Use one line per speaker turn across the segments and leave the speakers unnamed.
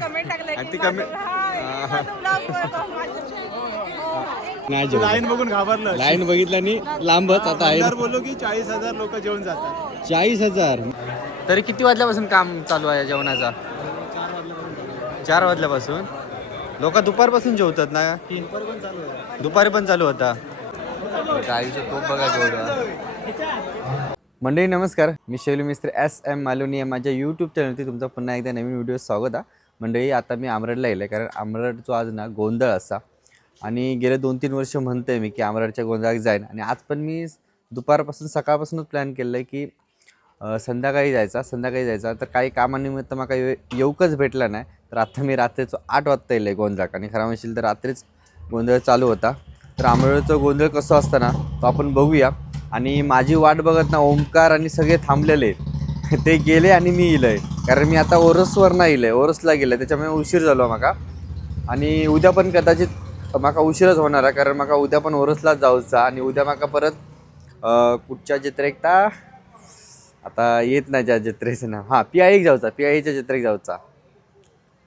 Comment
ती
हो.
नाही
लाईन बघून घाबरलं.
लाईन बघितलं आणि लांबच आता आहे.
बोललो की चाळीस हजार लोक जेवण जातात.
चाळीस हजार. तरी किती वाजल्यापासून काम चालू आहे जेवणाचा? चार वाजल्यापासून? लोक दुपारपासून जेवतात ना? की दुपारी पण चालू होता. गाईचं तोप बघा जेवढा. मंडळी नमस्कार. मी शैली मिस्त्री एस एम मालवणी या माझ्या यूट्यूब चॅनलवरती तुमचं पुन्हा एकदा नवीन व्हिडिओ स्वागत आहे. मंडळी आता मी आमरडला येईल कारण आमरडचा आज ना गोंधळ असा. आणि गेले दोन तीन वर्ष म्हणते मी की आमरडच्या गोंधळात जाईन. आणि आज पण मी दुपारपासून सकाळपासूनच प्लॅन केलं आहे की संध्याकाळी जायचा संध्याकाळी जायचा. तर काही कामानिमित्त मला काही येऊकच भेटला नाही. तर आता मी रात्रीचं आठ वाजता येईल गोंधळाक आणि खरं म्हणशील तर रात्रीच गोंधळ चालू होता. तर आंबेडचं गोंधळ कसं असतं ना तो आपण बघूया. आणि माझी वाट बघत ना ओंकार आणि सगळे थांबलेले ते गेले आणि मी इलंय. कारण मी आता ओरसवर नाही आहे ओरसला गेलं त्याच्यामुळे उशीर झालो माका. आणि उद्या पण कदाचित माका उशीरच होणार आहे कारण माका उद्या पण ओरसलाच जाऊचा आणि उद्या माका परत कुठच्या जत्रेक ता आता येत नाही ज्या जत्रेचं नाव हां पी आय जाऊचा पी आयच्या जत्रेक जाऊचा.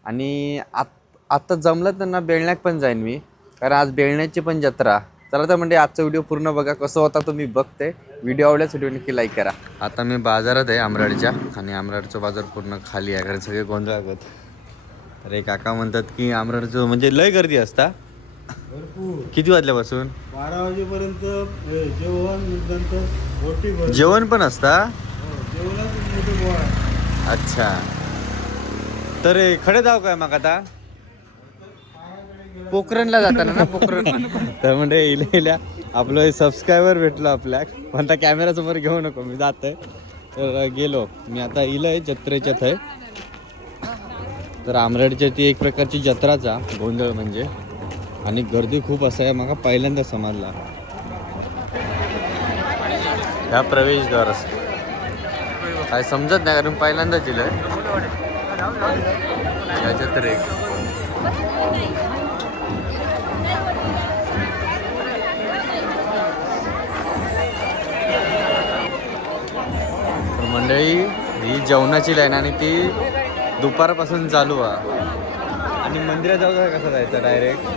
आणि आत आत्ता जमलं त्यांना बेळण्यात बेळण्याक पण जाईन मी कारण आज बेळण्याची पण जत्रा. चला तर म्हणजे आजचा व्हिडिओ पूर्ण बघा कसं होता तो मी बघते. व्हिडिओ आवडल्यास व्हिडिओ नक्की लाईक करा. आता मी बाजारात आहे आमराडच्या. आणि आमराडचं बाजार पूर्ण खाली आहे कारण सगळे गोंधळ करत अरे काका म्हणतात की आमराडचं म्हणजे लय गर्दी असता.
भरपूर.
किती वाजल्यापासून?
बारा वाजेपर्यंत हे, जेवण
जेवण पण असता?
गोळा.
अच्छा. तर हे खडे जाऊ काय मग आता? पोखरणला जाताना ना पोखरण. तर म्हणजे इले इल्या आपलं सबस्क्रायबर भेटलो आपल्या. पण त्या कॅमेरा समोर घेऊ नको मी जात तर गेलो. मी आता इलंय जत्रेच्या थय तर आमरेडच्या ती एक प्रकारची जत्राचा गोंधळ म्हणजे. आणि गर्दी खूप असं आहे मला पहिल्यांदा समजला. ह्या प्रवेशद्वार असं. काय समजत नाही कारण पहिल्यांदाच इलं या जत्रेक मंडळी ही जेवणाची लाईन आणि ती दुपारपासून चालू आहे. आणि मंदिरात जाऊ कसं जायचं डायरेक्ट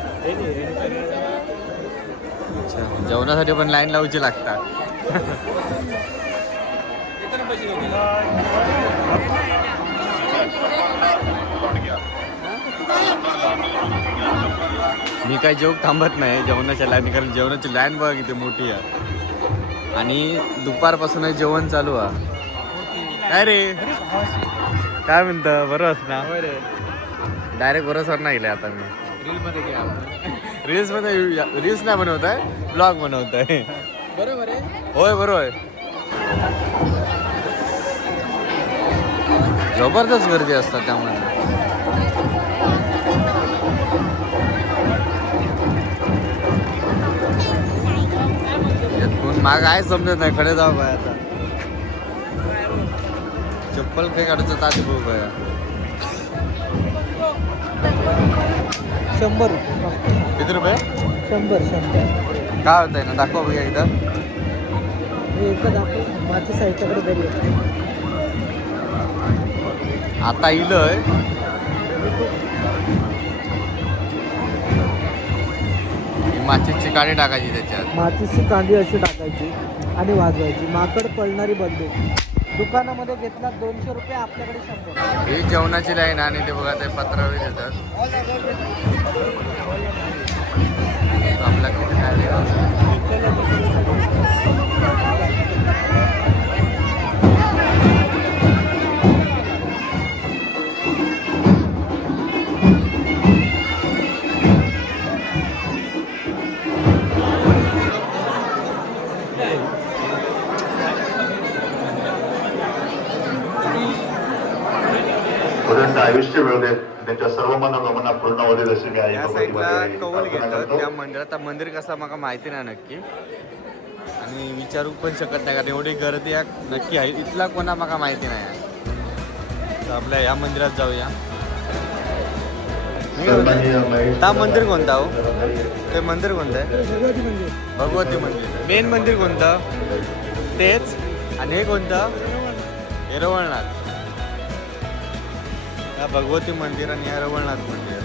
अच्छा जेवणासाठी पण लाईन लावायची लागतात. मी काय जेवण थांबत नाही जेवणाच्या लाईन कारण जेवणाची लाईन बघा किती मोठी आहे. आणि दुपारपासून जेवण चालू आहे. काय रे काय म्हणतं? बरं ना? डायरेक्ट बरोबर नाही गेले आता मी. रील्समध्ये रील्स नाही बनवत आहे ब्लॉग बनवत आहे.
बरोबर आहे.
होय बरोबर आहे. जबरदस्त गर्दी असतात त्यामध्ये. माग आहे समजत नाही खडे जाऊ आता. चप्पल काही काढायचं खूप आहे
शंभर
किती रुपये?
शंभर शंभर.
काय होत आहे ना? दाखवा बघा
साहित्याकडे घरी
आता इलंय. माचीची काडी टाकायची त्याच्यात.
मातीची कांडी अशी टाकायची आणि वाजवायची. माकड पळणारी बंदूक. दुकानामध्ये घेतला दोनशे रुपये आपल्याकडे शंभर.
ही जेवणाची लाईन आणि ते बघा ते पत्रावे देतात. आपल्याकडे काय साईडला कौल घेतात. त्या मंदिरात आता मंदिर कसं मला माहिती नाही नक्की. आणि विचारू पण शकत नाही कारण एवढी गर्दी या नक्की आहे. इथला कोणा मला माहिती नाही तर आपल्या या मंदिरात जाऊया. हा मंदिर कोणता हो? ते मंदिर कोणतं आहे?
भगवती
भगवती मंदिर. मेन मंदिर कोणतं? तेच. आणि हे कोणतं? हिरवळनाथ या भगवती मंदिर आणि या रवळनाथ मंदिर.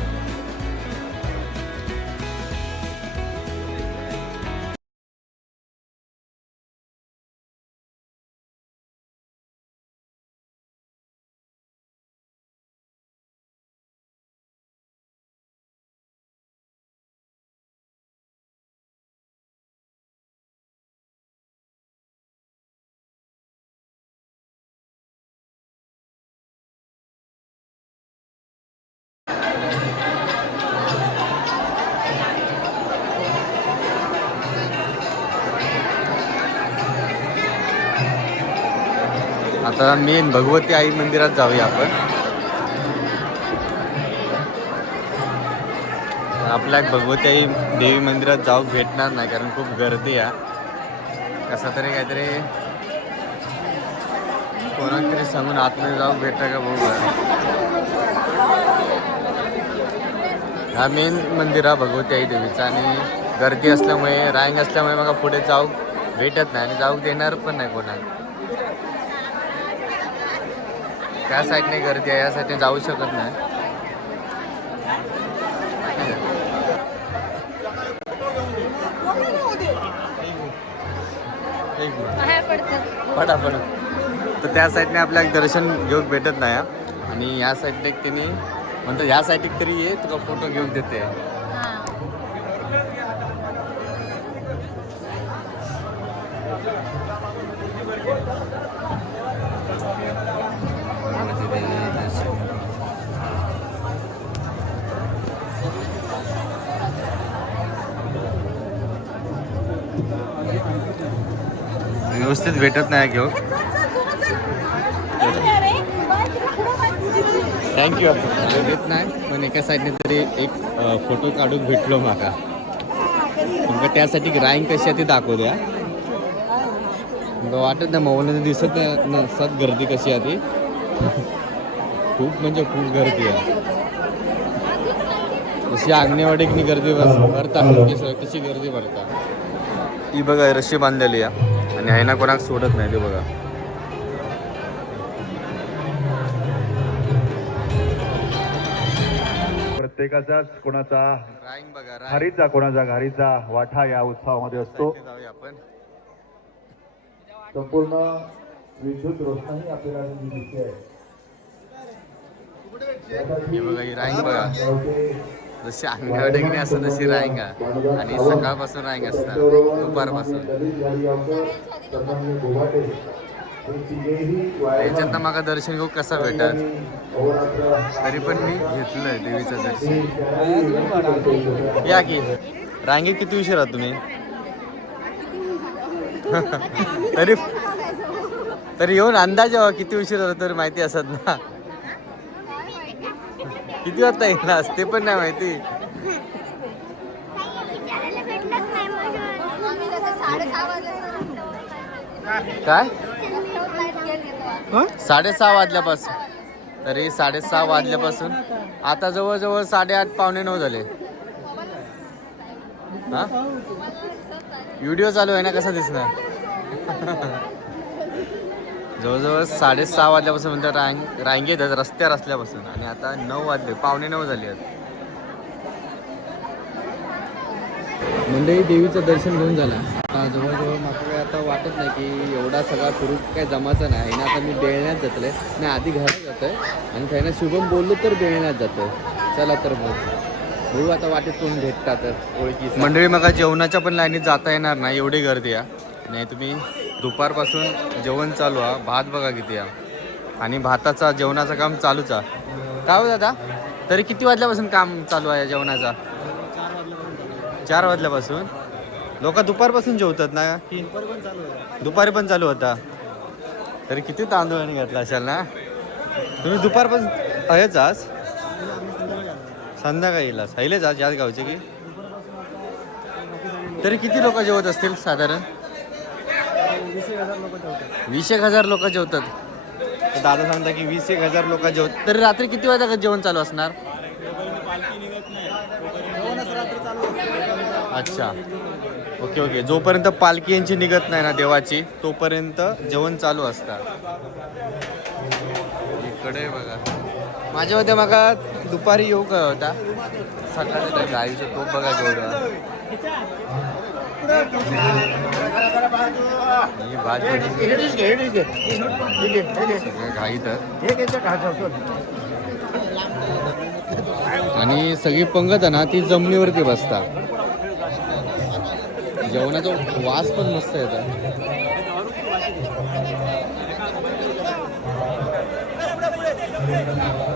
आता मेन भगवती आई मंदिरात जाऊया आपण. आपल्या भगवती आई देवी मंदिरात जाऊ भेटणार नाही कारण खूप गर्दी आहे. कसा तरी काहीतरी कोणाला तरी सांगून आतमध्ये जाऊ भेटतं का बघू हा मेन मंदिर आहे भगवती आई देवीचा आणि गर्दी असल्यामुळे रांग असल्यामुळे मग पुढे जाऊ भेटत नाही आणि जाऊ देणार पण नाही कोणाला. त्या साईडने गर्दी आहे या साईडने जाऊ शकत नाही. पडा पडा तर त्या साईडने आपल्याला दर्शन घेऊन भेटत नाही आणि या साईडने त्यांनी म्हणतो ह्या साईडने तरी ये तुला फोटो घेऊन देते. व्यवस्थित भेटत नाही घेऊ थँक्यू देत नाही पण एका साईडने तरी एक फोटो काढून भेटलो माका. तुमका त्यासाठी राईंग कशी आहे ती दाखवूया. तुमका वाटत नाही मोबाईलमध्ये दिसत नाही नसत गर्दी कशी आहे ती. खूप म्हणजे खूप गर्दी आहे. तशी आग्नेवाडीकनी गर्दी बस भरता तशी गर्दी भरता. ती बघा रशी बांधलेली आहे. आणि आहे ना कोणाक सोडत नाही ते बघा.
प्रत्येकाचाच कोणाचा
बघा
घारीचा कोणाचा घारीचा वाटा या उत्सवामध्ये असतो.
आपण.
संपूर्ण विद्युत रोषणाही आपल्याला दिसते
हे बघा ही राईंग बघा. जशी अंगवाडीने असं तशी आहे आणि सकाळपासून राईंग असतात दुपारपासून. त्याच्यातनं माका दर्शन घेऊ कसं भेटत तरी पण मी घेतलंय देवीचं दर्शन. या की. रांगेत किती उशीर आहात तुम्ही? तरी तरी येऊन अंदाज यावा किती उशीर तरी माहिती असत ना. किती वाजता येणार? ते पण नाही माहिती. काय? साडेसहा वाजल्यापासून. तरी साडेसहा वाजल्यापासून. आता जवळजवळ साडेआठ पावणे नऊ झाले. हा? व्हिडिओ चालू आहे ना कसा दिसणार? जवळजवळ साडेसहा वाजल्यापासून म्हणजे रांग रांगेत आहेत रस्त्यावर असल्यापासून. आणि आता नऊ वाजले पावणे नऊ झाले आहेत. मंडळी देवीचं दर्शन घेऊन झालं. आता जवळजवळ मात्र आता वाटत नाही की एवढा सगळा फिरू काय जमाचा नाही. ना आता मी बेळण्यात जातले नाही आधी घरात जातोय. आणि त्यांना शुभम बोललो तर बेळण्यात जातोय. चला तर मग. बघू आता वाटेत कोण भेटतात ओळखी मंडळी मग जेवणाच्या पण लाईनीत जाता येणार नाही. एवढी गर्दी आहे. नाही तुम्ही दुपारपासून जेवण चालू आहे. भात बघा किती आहे. आणि भाताचा जेवणाचं काम चालूच आहे. काय हो दादा? तरी किती वाजल्यापासून काम चालू आहे जेवणाचा? चार वाजल्यापासून? लोक दुपारपासून जेवतात ना? की दुपारी पण चालू होता. तरी किती तांदूळ आणि घातला असेल ना? तुम्ही दुपारपासून आहेच आज? संध्याकाळी येईल आज याच गावचे की? तरी किती लोक जेवत असतील साधारण? वीस एक हजार लोक जेवतात. तर दादा सांगता की वीस एक हजार लोक जेवत तरी रात्री किती वाजता जेवण चालू असणार? अच्छा. Okay okay. जोपर्यंत पालखी यांची निघत नाही ना देवाची तोपर्यंत जेवण चालू असतात इकडे बघा. माझ्या मते माका दुपारी येऊ काय होता? सकाळच्या गाईचं तो बघा केवढा ही भाजी आणि सगळी पंगत आहे ना ती जमिनीवरती बसता जेवणाचा वास पण मस्त येतात you.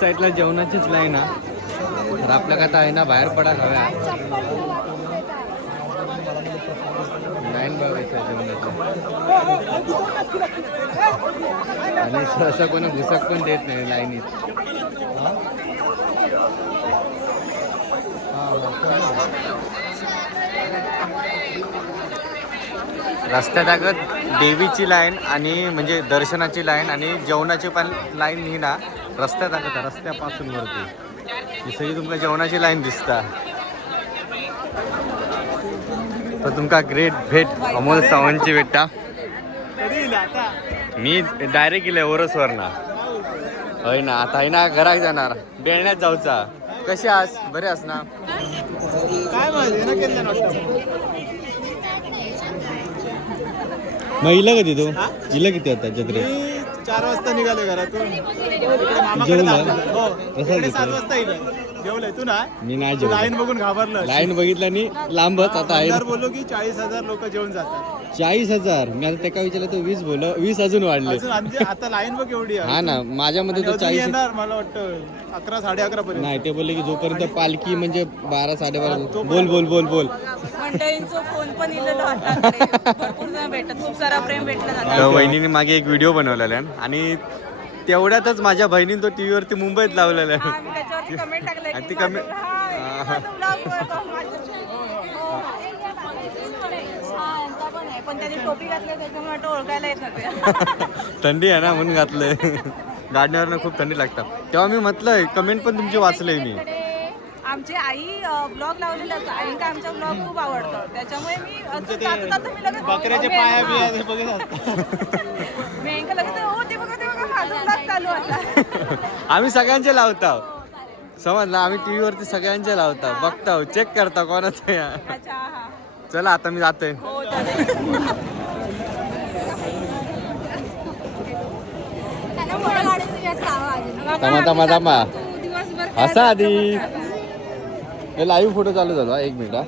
साईडला जेवणाचीच लाईन ना तर आपल्या आता आहे ना बाहेर पडा हव्या. लाईन बघायचं जेवणाचं. आणि सहसा कोणी घुसक पण देत नाही लाईनीत. रस्त्यात अगत देवीची लाईन आणि म्हणजे दर्शनाची लाईन आणि जेवणाची पण लाईन ही ना रस्त्यात आहे, रस्त्यापासून वरती. ही सगळी तुमका जेवणाची लाईन दिसता. तर तुमका ग्रेट भेट अमोल सावंतची भेटा मी डायरेक्ट गेले ओरसवर ना होय ना आता आहे ना घरात जाणार. बेळण्यात जाऊचा. कशी आस? बरे आस ना?
केलं
महिला कधी तू? जिल्हा किती होता जत्रे
चार वाजता निघालो घरातून. इकडे मामाकडे
जेवला?
थांबलो. हो. इकडे सात? वाजता येईल जेवलंय. तू ना?
मी नाही
तू
जेवलो.
लाईन बघून घाबरलं.
लाईन बघितलं आणि लांबच आता आहे.
आमदार बोललो की चाळीस हजार लोक जेवण जातात.
चाळीस हजार. मी आता त्या विचारलं तर वीस बोल वीस अजून वाढले.
अजून म्हणजे आता लाईन बघ एवढी आहे.
हा ना माझ्यामध्ये
आणि
तो
अजून
चाळीस
येणार मला वाटतं. अकरा साडे अकरा पर्यंत.
नाही ते बोलले की जोपर्यंत पालखी म्हणजे बारा साडेबारा बोल बोल बोल बोल.
मंडळींचा फोन पण इलेलो हाताकडे भरपूर जण भेटत खूप सारा प्रेम भेटला
तर
जातात
वहिनीने मागे एक व्हिडिओ बनवलेला आहे. आणि तेवढ्यातच माझ्या बहिणीने तो टीव्ही वरती मुंबईत लावलेला आहे.
आम्ही त्याच्यावरती कमेंट टाकले
आणि
की
ती
माझं- हा. माझं माझं- हो. हा, यांचा पण आहे. पण त्यांनी टोपी घातली त्याच्यामुळे वाटतं ओळखायला येत नव्हते.
थंडी आहे ना म्हणून घातलंय. गाडीवरनं खूप थंडी लागतात. तेव्हा मी म्हटलंय कमेंट पण तुमची वाचलंय मी.
आमची आई ब्लॉग लावलेला असतो. आमचा ब्लॉग खूप आवडतो. त्याच्यामुळे मी असं जाता जाता मी लगेच
बकऱ्याचे
हो,
पाया
हा.
बिया बघत
मी लगेच हो ते बघा ते बघा माझा ब्लॉग चालू होता.
आम्ही सगळ्यांचे लावतो समजलं आम्ही टीव्ही वरती सगळ्यांचे लावतो बघतो चेक करता कोणाचं
हा.
चला आता मी जातोय.
हो चालेल
थांबा थांबा थांबा. असा आधी. लाईव्ह फोटो चालू झाला हा, एक मिनिट हा.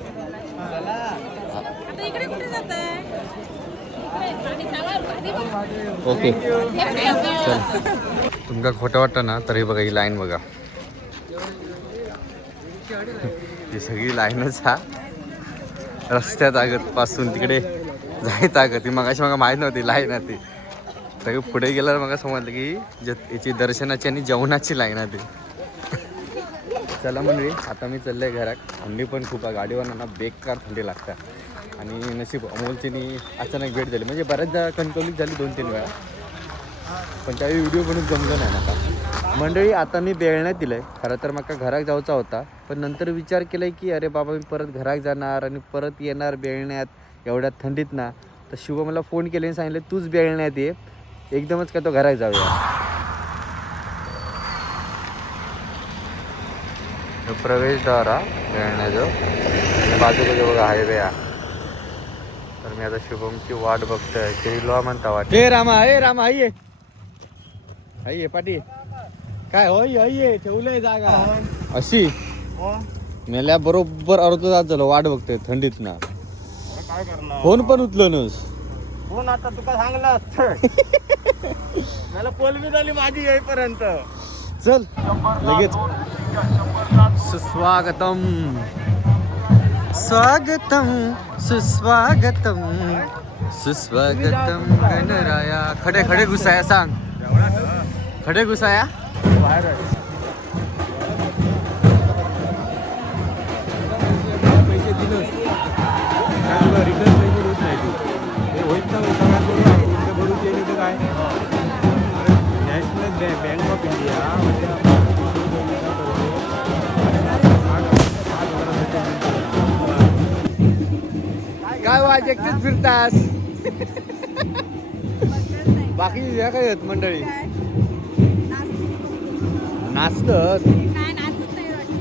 ओके तुमका खोटं वाटतं ना तर हे बघा ही लाईन बघा. ही सगळी लाईनच हा. रस्त्यात आगत पासून तिकडे जायत आगत. ती मगाशी मला माहीत नव्हती लाईन आहे ती. तर पुढे गेल्यावर मला समजलं की ज- याची दर्शनाची आणि जेवणाची लाईन आहे ती. चला म्हणजे आता मी चाललंय घरात. थंडी पण खूप आहे. गाडीवरांना बेकार थंडी लागतात आणि नशीब अमोलचीनी अचानक भेट झाली. म्हणजे बऱ्याचदा कणकवलीत झाली दोन तीन वेळा. पण त्यावेळी व्हिडिओ बनून जमलं नाही नका मंडळी आता मी बेळण्यात दिलंय. खरं तर मला घरात जाऊचा होता. पण नंतर विचार केलाय की अरे बाबा मी परत घराक जाणार आणि परत येणार बेळण्यात एवढ्या थंडीत ना. तर शुभ मला फोन केले आणि सांगितलं तूच बेळण्यात ये एकदमच का तो घरात जाऊया. प्रवेशद्वार हा बेळण्याचो बाजूकडे बघा हायवे हा. तर मी आता शुभमची वाट बघतोय. केलो म्हणता वाट. हे रामा हे रामा आई आई ये पाटी काय होय आई ये ठेवलंय जागा. अशी? मेल्या बरोबर अर्ध तास झालं वाट बघतोय थंडीत ना.
काय करणार?
फोन पण उचलनच.
कोण आता तुका सांगला असतं. मला पोलवी झाली माझी येईपर्यंत.
चल लगेच. सुस्वागतम. स्वागतम सुस्वागतम. सुस्वागतम गणराया खडे खडे घुसाया सांग. खडे घुसाया?
बाहेर आहे.
पैसे दिलं रिटर्न पैसे होत नाही
ते होईत
ना भरून तर काय नॅशनल बँक ऑफ इंडिया
काय वाज
एकटेच
फिरतास? बाकी काय होत मंडळी?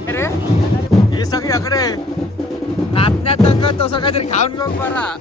अरे? हे सगळे अकडे. नाचण्यात तसं काहीतरी खाऊन घेऊन बरा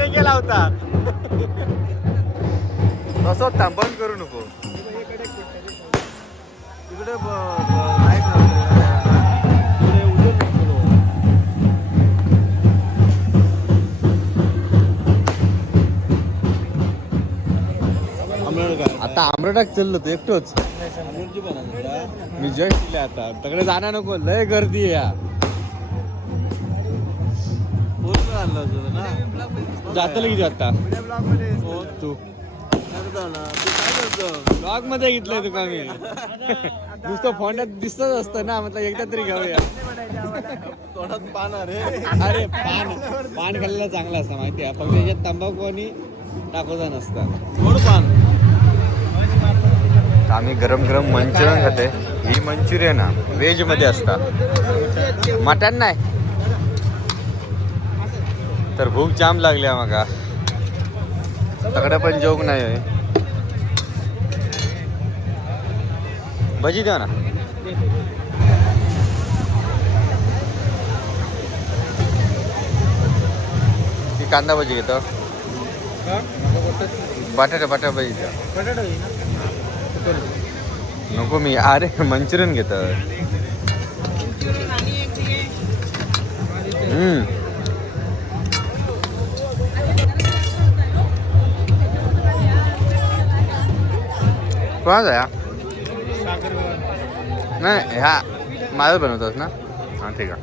कुर्ल्याचे गेला होता. असं थांब करू नको. तिकडे आता आमरडाक चाललो तो एकटोच. मी जस्ट आता. तकडे जाणार नको. लय गर्दी आहे या. जातलं किती आता तू. ब्लॉगमध्ये घेतलंय तुका मी? नुसतं फोंडात दिसतच असतं ना म्हटलं एकदा तरी घेऊया. अरे पान. पान खाल्लेलं चांगलं असतं माहिती आहे. फक्त त्याच्यात तंबाखू आणि टाकूचा नसता. आम्ही गरम गरम मंचुरियन खाते. ही मंचुरियन हा व्हेजमध्ये असता मटन नाही. तर भूक जाम लागली आम्हाला तकडे पण जोग नाही होय. भजी द्या ना. ती कांदा भजी घेतो. बटाटा बटाटा भजी द्या नको मी अरे मंचुरियन घेतो. हम्म. कोणाचा या नाही ह्या माझं बनवतोस ना हां ठीक आहे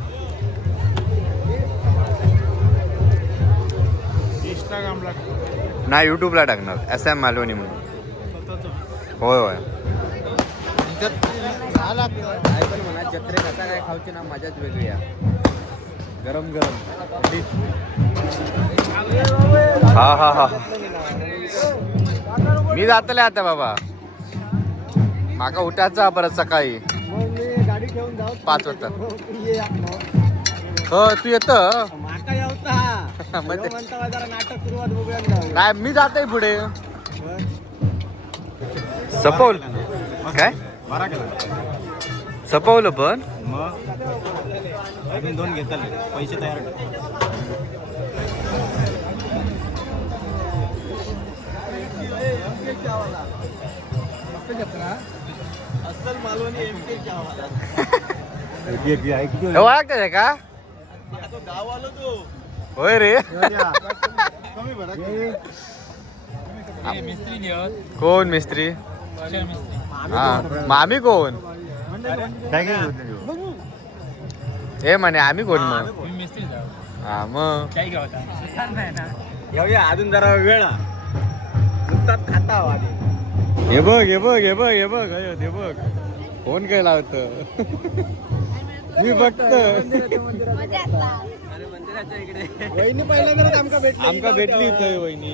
इंस्टाग्रामला
नाही युट्यूबला टाकणार एस एम मालवणी म्हणून होय होय
म्हणा जत्रे कसा काय खाऊची ना मजाच वेगळी आहे गरम गरम
हा हा हा मी जातले आता बाबा माका उठायचा परत सकाळी.
मग मी गाडी ठेवून जाऊ.
पाच वाजता.
ये मग.
हो तू येत?
माका यावता
मग ते-
म्हणता जरा नाटक सुरुवात बघूया.
नाही मी जाते पुढे.
मग
सपवल. काय? सपवलं पण?
मग? अजून दोन घेतले. पैसे तयार
हे ओळखते का?
गाव आलो तू.
होय रे. कोण मिस्त्री? हा. आम्ही कोण? हे म्हणे आम्ही कोण मग? हा मग?
अजून जरा वेळ. नुकताच खाता.
हे बघ हे बघ हे बघ हे बघ अयो, हे बघ. कोण काय लावत? मी बघत
आमका भेटली.
आमका भेटली इथं वहिनी.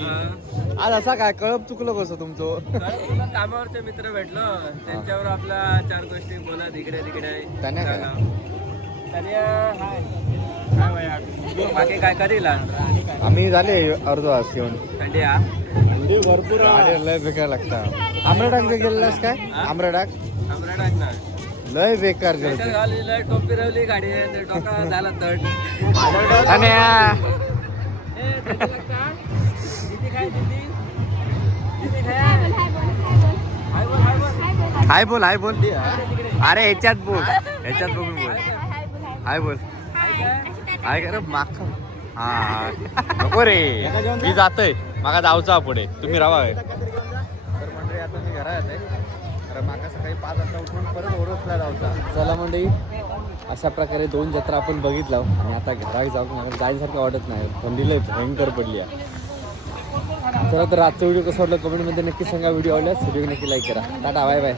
आज असा काय कळप चुकलं कसं तुमचं?
कामावरचे मित्र भेटलो. त्यांच्यावर आपला चार गोष्टी बोला तिकडे तिकडे
त्याने
बाकी काय करील?
आम्ही झाले अर्ध तास येऊन.
थंडी हा?
भरपूर
लय बेकार लागता. आमरडाक गेलास काय? आमरडाक?
आमरा टाकणार
लय बेकार
घालली टोपी रवली गाडी. डोका झाला तट
आणि आ,
ए, थंडी लागता? दीदी काय दीदी. दीदी काय हाय बोल हाय बोल
हाय बोल. हाय बोल अरे ह्याच्यात बोल. ह्याच्यात बघून बोल. हाय बोल. हाय. का रे? माग हा. नको रे. मी जातोय. मागा जाऊचा पुढे. तुम्ही राहा
तर मंडळी आता मी घरात आहे. तर माका सकाळी पाच वाजता उठून परत ओरसला जाऊचा. चला मंडळी अशा प्रकारे दोन जत्रा आपण बघितला आणि आता घरात जाऊन मला जायसारखं वाटत नाही. थंडी लय भयंकर पडली आहे चला तर आजचा व्हिडिओ कसा वाटला? कमेंटमध्ये नक्की सांगा. व्हिडिओ आवडल्यास व्हिडिओ नक्की लाईक करा. Tata bye bye